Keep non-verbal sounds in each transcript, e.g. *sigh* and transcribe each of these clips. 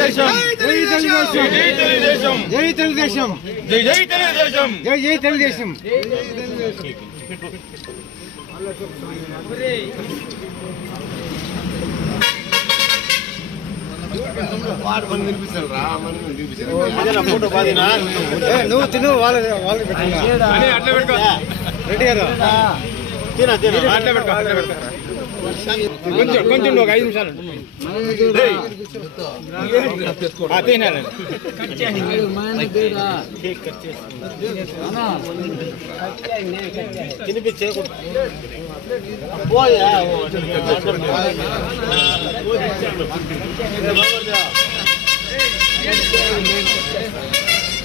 తెలుగుదేశం. జై తెలుగుదేశం. జై తెలుగుదేశం. జై జై తెలుగుదేశం. జై జై తెలుగుదేశం. నువ్వు తిను వాళ్ళ వాళ్ళకి పెట్టినా రెడ్డి గారు. తిన తిన అట్లా పెట్టుకో అట్లా పెట్టుకో. కొంచెం కొంచెం ఒక ఐదు నిమిషాలు.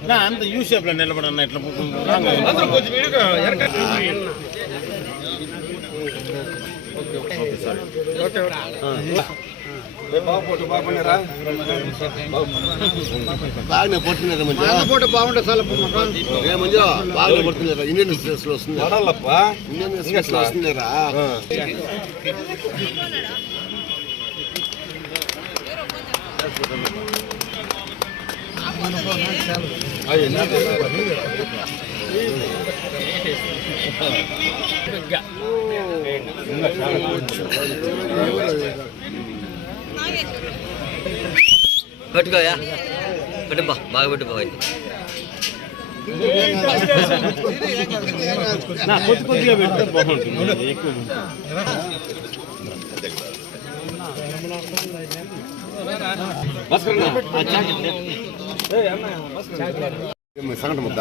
ఆ, తినాలి తినిపించే పోయా కొంచెం మిని పేద మంది అమ్మ చూడ నా అంత యూ షేప్ లో నిలబడన్న ఇట్లా అందరూ కొంచెం బాగానే పడుతున్నారు మంచి ఫోటో బాగుంటుంది చాలా ఏ మంచి బాగానే పడుతున్నారు ఇండియన్ ఎక్స్ప్రెస్ లో వస్తుంది ఇండియన్ ఎక్స్ప్రెస్ లో వస్తుందిరా పెట్టుకోయా? పెట్టుబా బాగా పెట్టుకో నా కొద్ది కొద్దిగా పెడితే బాగుంటుంది ఎక్కువ ముద్ద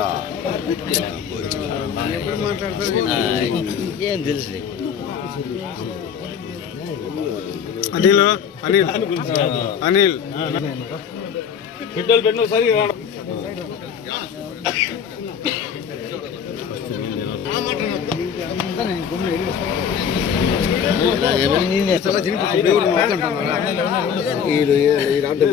ఏం తెలుసు అనిల్ అనిల్ అనిల్ బిడ్డలు పెట్టిన సరి వీళ్ళు ఈ రాంటే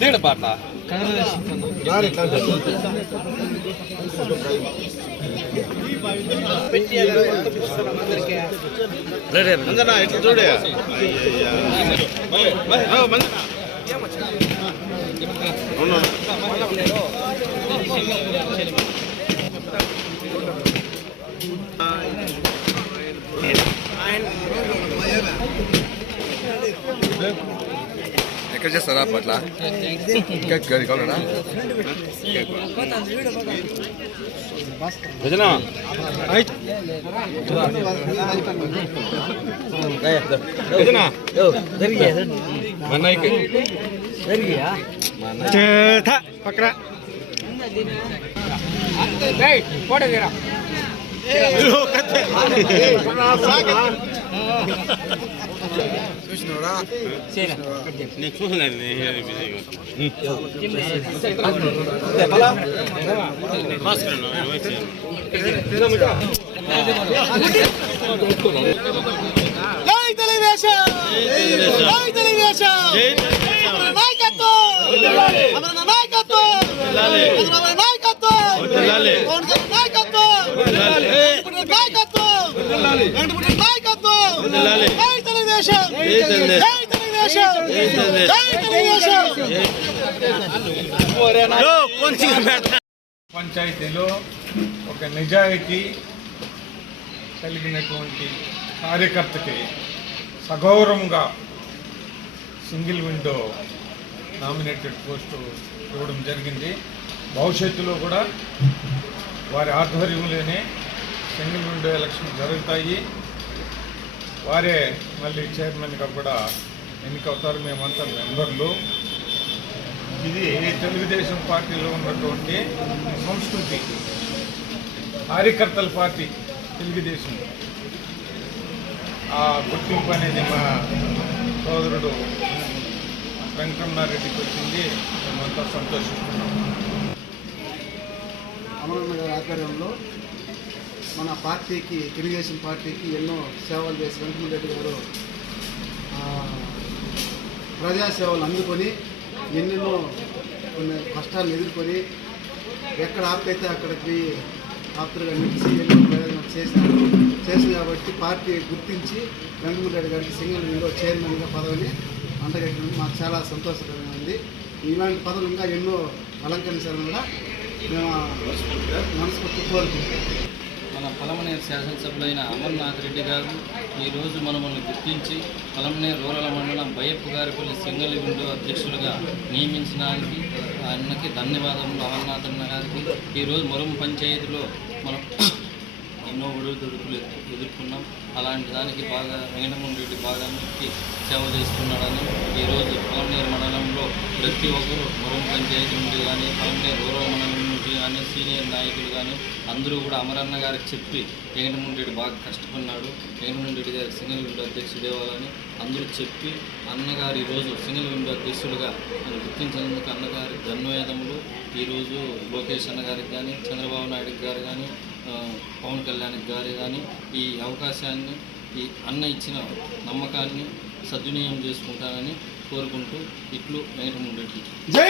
వీళ్ళు వాళ్ళు వస్తే మనం తినిపించు ఇట్లా చూడే ఎక్కడ చేస్తారా *laughs* भेजना भेजना मनाई के डर गया चथा पकड़ा अंत दे फोड़ देरा జై తెలుగుదేశం అమర నాయకత్వం! అమర నాయకత్వం! నాయకత్వం పవన్ కళ్యాణ్ నాయకత్వం వెంకటపురి నాయకత్వం! వెంకటపురి నాయకత్వం! జై తెలుగుదేశం! జై తెలుగుదేశం. జై తెలుగుదేశం! పంచాయతీలో ఒక నిజాయితీ కలిగినటువంటి కార్యకర్తకి సగౌరవంగా సింగిల్ విండో నామినేటెడ్ పోస్టు ఇవ్వడం జరిగింది. భవిష్యత్తులో కూడా వారి ఆధ్వర్యంలోనే సింగిల్ విండో ఎలక్షన్ జరుగుతాయి. వారే మళ్ళీ చైర్మన్గా కూడా ఎన్నికవుతారు. మేమంతా మెంబర్లు. ఇది తెలుగుదేశం పార్టీలో ఉన్నటువంటి సంస్కృతి. కార్యకర్తల పార్టీ తెలుగుదేశం. ఆ గుర్తింపు అనేది మా సోదరుడు వెంకటరమణారెడ్డికి వచ్చింది. మేమంతా సంతోషిస్తున్నాం. అమరన్న గారి ఆధ్వర్యంలో మన పార్టీకి తెలుగుదేశం పార్టీకి ఎన్నో సేవలు చేసి వెంకటరెడ్డి గారు ప్రజాసేవలు అందుకొని ఎన్నెన్నో కొన్ని కష్టాలను ఎదుర్కొని ఎక్కడ ఆపైతే అక్కడికి ఆప్తులుగా నిలిచి ఎన్నో ప్రయోజనం చేసినారు. చేసింది కాబట్టి పార్టీ గుర్తించి వెంకటరెడ్డి గారికి సింగిల్ విండో చైర్మన్గా పదవిని అంటగట్టినందుకు మాకు చాలా సంతోషకరంగా ఉంది. ఇలాంటి పదవులు ఇంకా ఎన్నో అలంకరించాలని కూడా మేము మనస్ఫూర్తి కోరుకుంటాం మన పలమనేరు శాసనసభ్యులైన అమర్నాథ్ రెడ్డి గారు ఈరోజు మనమల్ని గుర్తించి పలమనేరు రూరల్ మండలం బయ్యప్ప గారిపల్లి సింగల్ విండో అధ్యక్షులుగా నియమించడానికి అన్నకి ధన్యవాదములు అమర్నాథ్ అన్న గారికి. ఈరోజు మరుము పంచాయతీలో మనం ఎన్నో ఒడిదుడుకులు ఎదుర్కొన్నాం. అలాంటి దానికి బాగా వెంకటమోహన్ రెడ్డి బాగా నొక్కి సేవ చేస్తున్నాడని ఈరోజు పలమనేరు మండలంలో ప్రతి ఒక్కరూ మరుము పంచాయతీ నుండి కానీ పలమనేరు రూరల్ మండలం కానీ సీనియర్ నాయకులు కానీ అందరూ కూడా అమరన్న గారికి చెప్పి వెంకటమోహన్ రెడ్డి బాగా కష్టపడినాడు. వెంకటమోహన్ రెడ్డి గారికి సింగిల్ విండో అధ్యక్షుడు ఇవ్వాలని అందరూ చెప్పి అన్నగారు ఈరోజు సింగిల్ విండో అధ్యక్షులుగా నన్ను గుర్తించినందుకు అన్నగారికి ధన్యవాదములు. ఈరోజు లోకేష్ అన్న గారికి కానీ చంద్రబాబు నాయుడు గారు కానీ పవన్ కళ్యాణ్ గారు కానీ ఈ అవకాశాన్ని ఈ అన్న ఇచ్చిన నమ్మకాన్ని సద్వినియోగం చేసుకుంటానని కోరుకుంటూ ఇట్లు వెంకటమోహన్ రెడ్డి జై